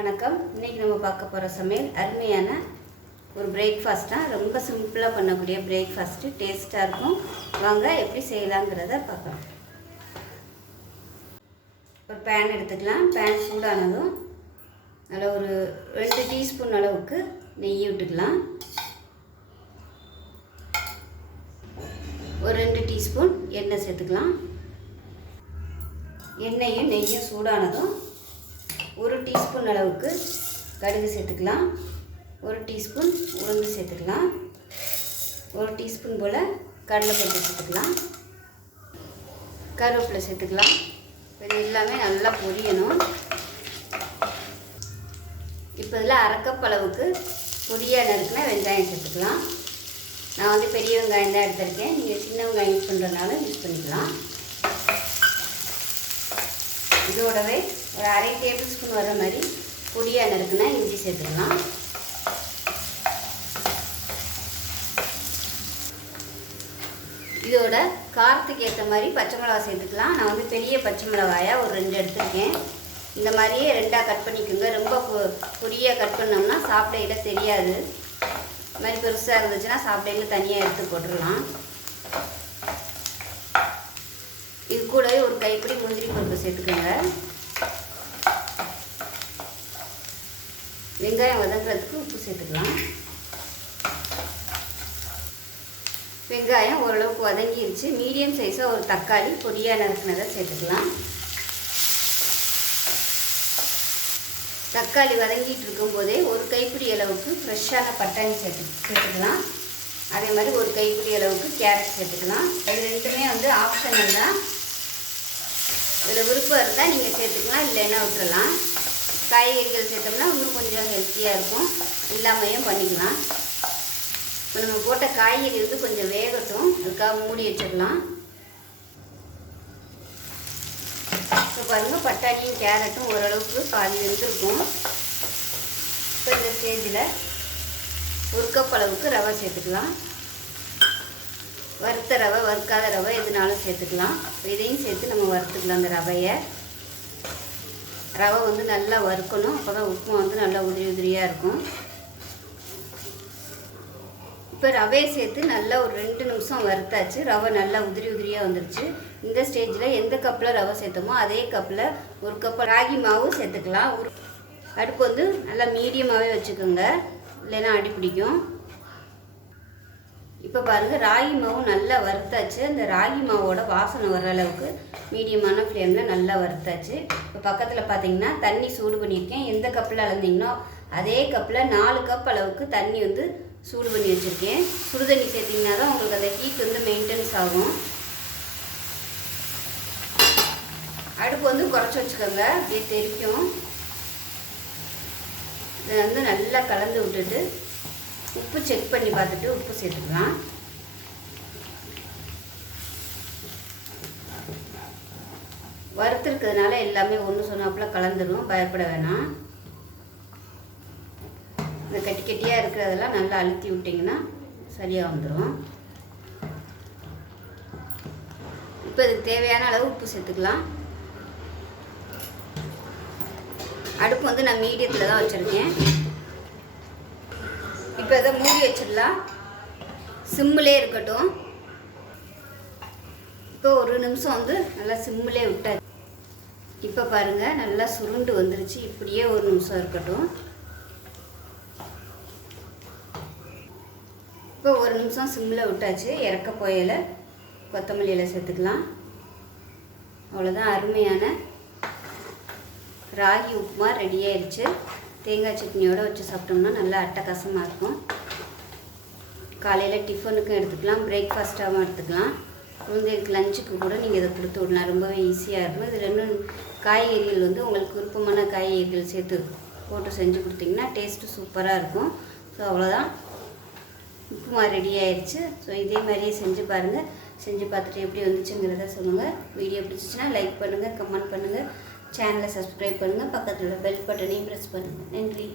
வணக்கம். இன்றைக்கி நம்ம பார்க்க போகிற சமையல் அருமையான ஒரு பிரேக்ஃபாஸ்ட் தான். ரொம்ப சிம்பிளாக பண்ணக்கூடிய பிரேக்ஃபாஸ்ட்டு, டேஸ்ட்டாக இருக்கும். வாங்க எப்படி செய்யலாங்கிறத பார்க்கலாம். ஒரு பேன் எடுத்துக்கலாம். பேன் சூடானதும் அதில் ஒரு 2 டீஸ்பூன் அளவுக்கு நெய் விட்டுக்கலாம். ஒரு 2 டீஸ்பூன் எண்ணெய் சேர்த்துக்கலாம். எண்ணெயும் நெய்யும் சூடானதும் 1 டீஸ்பூன் அளவுக்கு கடுகு சேர்த்துக்கலாம். 1 டீஸ்பூன் உளுந்து சேர்த்துக்கலாம். 1 டீஸ்பூன் போல் கடலைப்பருப்பு சேர்த்துக்கலாம். கருவேப்பிலை சேர்த்துக்கலாம். இது எல்லாமே நல்லா பொரியணும். இப்போ இதில் 1/2 கப் அளவுக்கு பொடியாக நறுக்கின வெங்காயம் சேர்த்துக்கலாம். நான் வந்து பெரிய வெங்காயம் தான் எடுத்திருக்கேன். நீங்கள் சின்ன வெங்காயம் யூஸ் பண்ணுறதுனால யூஸ் பண்ணிக்கலாம். இதோடவே ஒரு 1/2 டேபிள் ஸ்பூன் வர மாதிரி பொடியாக நறுக்குனா இஞ்சி சேர்த்துக்கலாம். இதோட காரத்துக்கு ஏற்ற மாதிரி பச்சை மிளகாய் சேர்த்துக்கலாம். நான் வந்து பெரிய பச்சை மிளகாயாக ஒரு 2 எடுத்துருக்கேன். இந்த மாதிரியே 2ஆக கட் பண்ணிக்கோங்க. ரொம்ப பொடியாக கட் பண்ணோம்னா சாப்பிடையில் தெரியாது. இந்த மாதிரி பெருசாக இருந்துச்சுன்னா சாப்பிடையில் தனியாக எடுத்து போட்டுடலாம். இது கூடவே ஒரு கைப்பிடி முந்திரி பருப்பு சேர்த்துக்கோங்க. வெங்காயம் வதங்குறதுக்கு உப்பு சேர்த்துக்கலாம். வெங்காயம் ஓரளவுக்கு வதங்கிருச்சு. மீடியம் சைஸாக ஒரு தக்காளி பொடியாக நறுக்கினதை சேர்த்துக்கலாம். தக்காளி வதங்கிட்டு இருக்கும்போதே ஒரு கைப்பிடி அளவுக்கு ஃப்ரெஷ்ஷான பட்டாணி சேர்த்துக்கலாம். அதே மாதிரி ஒரு கைப்பிடி அளவுக்கு கேரட் சேர்த்துக்கலாம். இது ரெண்டுமே வந்து ஆப்ஷனல் தான். இதில் விருப்பம் இருந்தால் நீங்கள் சேர்த்துக்கலாம், இல்லைன்னா விட்டுறலாம். காய்கறிகள் சேர்த்தோம்னா இன்னும் கொஞ்சம் ஹெல்த்தியாக இருக்கும். இல்லாமையும் பண்ணிக்கலாம். இப்போ நம்ம போட்ட காய்கறி வந்து கொஞ்சம் வேகட்டும். அதுக்காக மூடி வச்சிடலாம். இப்போ பாருங்கள், பட்டாணியும் கேரட்டும் ஓரளவுக்கு பாதி வெந்திருக்கும். இப்போ இந்த ஸ்டேஜில் 1 கப் அளவுக்கு ரவை சேர்த்துக்கலாம். வறுத்த ரவை, வறுக்காத ரவை எதுனாலும் சேர்த்துக்கலாம். இதையும் சேர்த்து நம்ம வறுத்துக்கலாம். அந்த ரவையை ரவை வந்து நல்லா வறுக்கணும். அப்போ தான் உப்புமா வந்து நல்லா உதிரி உதிரியாக இருக்கும். இப்போ ரவையை சேர்த்து நல்லா ஒரு 2 நிமிஷம் வறுத்தாச்சு. ரவை நல்லா உதிரி உதிரியாக வந்துடுச்சு. இந்த ஸ்டேஜில் எந்த கப்பில் ரவை சேர்த்தோமோ அதே கப்பில் 1 கப் ராகி மாவு சேர்த்துக்கலாம். அடுப்பு வந்து நல்லா மீடியமாகவே வச்சுக்கோங்க, இல்லைன்னா அடி பிடிக்கும். இப்போ பாருங்கள், ராகி மாவு நல்லா வறுத்தாச்சு. அந்த ராகி மாவோட வாசனை வர அளவுக்கு மீடியமான ஃப்ளேமில் நல்லா வறுத்தாச்சு. இப்போ பக்கத்தில் பார்த்தீங்கன்னா தண்ணி சூடு பண்ணியிருக்கேன். எந்த கப்பில் அளந்தீங்களோ அதே கப்பில் 4 கப் அளவுக்கு தண்ணி வந்து சூடு பண்ணி வச்சுருக்கேன். சுடு தண்ணி சேர்த்திங்கன்னா தான் உங்களுக்கு அந்த ஹீட் வந்து மெயின்டெனன்ஸ் ஆகும். அடுப்பு வந்து குறைச்சி வச்சுக்கோங்க, அப்படியே தெரிக்கும். இதை வந்து நல்லா கலந்து விட்டுட்டு உப்பு செக் பண்ணி பார்த்துட்டு உப்பு சேர்த்துக்கலாம். வறுத்துருக்கிறதுனால எல்லாமே ஒன்று சொன்னாப்புல கலந்துடும், பயப்பட வேணாம். இந்த கட்டி கட்டியாக இருக்கிறதெல்லாம் நல்லா அழுத்தி விட்டிங்கன்னா சரியாக வந்துடும். இப்போ இதுக்கு தேவையான அளவு உப்பு சேர்த்துக்கலாம். அடுப்பு வந்து நான் மீடியத்தில் தான் வச்சுருக்கேன். இப்போ இதை மூடி வச்சிடலாம். சிம்மிலே இருக்கட்டும். இப்போ 1 நிமிஷம் வந்து நல்லா சிம்மிலே விட்டாச்சு. இப்போ பாருங்கள், நல்லா சுருண்டு வந்துருச்சு. இப்படியே 1 நிமிஷம் இருக்கட்டும். இப்போ 1 நிமிஷம் சிம்மில் விட்டாச்சு. இறக்க போயில கொத்தமல்லி இலை சேர்த்துக்கலாம். அவ்வளோதான், அருமையான ராகி உப்புமா ரெடி ஆயிடுச்சு. தேங்காய் சட்னியோடு வச்சு சாப்பிட்டோம்னா நல்லா அட்டகாசமாக இருக்கும். காலையில் டிஃபனுக்கும் எடுத்துக்கலாம், பிரேக்ஃபாஸ்ட்டாகவும் எடுத்துக்கலாம். குழந்தைகளுக்கு லஞ்சுக்கு கூட நீங்கள் இதை கொடுத்து விடலாம். ரொம்பவே ஈஸியாக இருக்கும். இது 2 காய்கறிகள் வந்து உங்களுக்கு விருப்பமான காய்கறிகள் சேர்த்து போட்டு செஞ்சு கொடுத்தீங்கன்னா டேஸ்ட்டு சூப்பராக இருக்கும். ஸோ அவ்வளோதான், உப்புமா ரெடி ஆயிடுச்சு. ஸோ இதே மாதிரியே செஞ்சு பாருங்கள். செஞ்சு பார்த்துட்டு எப்படி வந்துச்சுங்கிறத சொல்லுங்கள். வீடியோ பிடிச்சிச்சின்னா லைக் பண்ணுங்கள், கமெண்ட் பண்ணுங்கள், சேனலை சப்ஸ்கிரைப் பண்ணுங்கள், பக்கத்தில் உள்ள பெல் பட்டனையும் ப்ரெஸ் பண்ணுங்கள். நன்றி.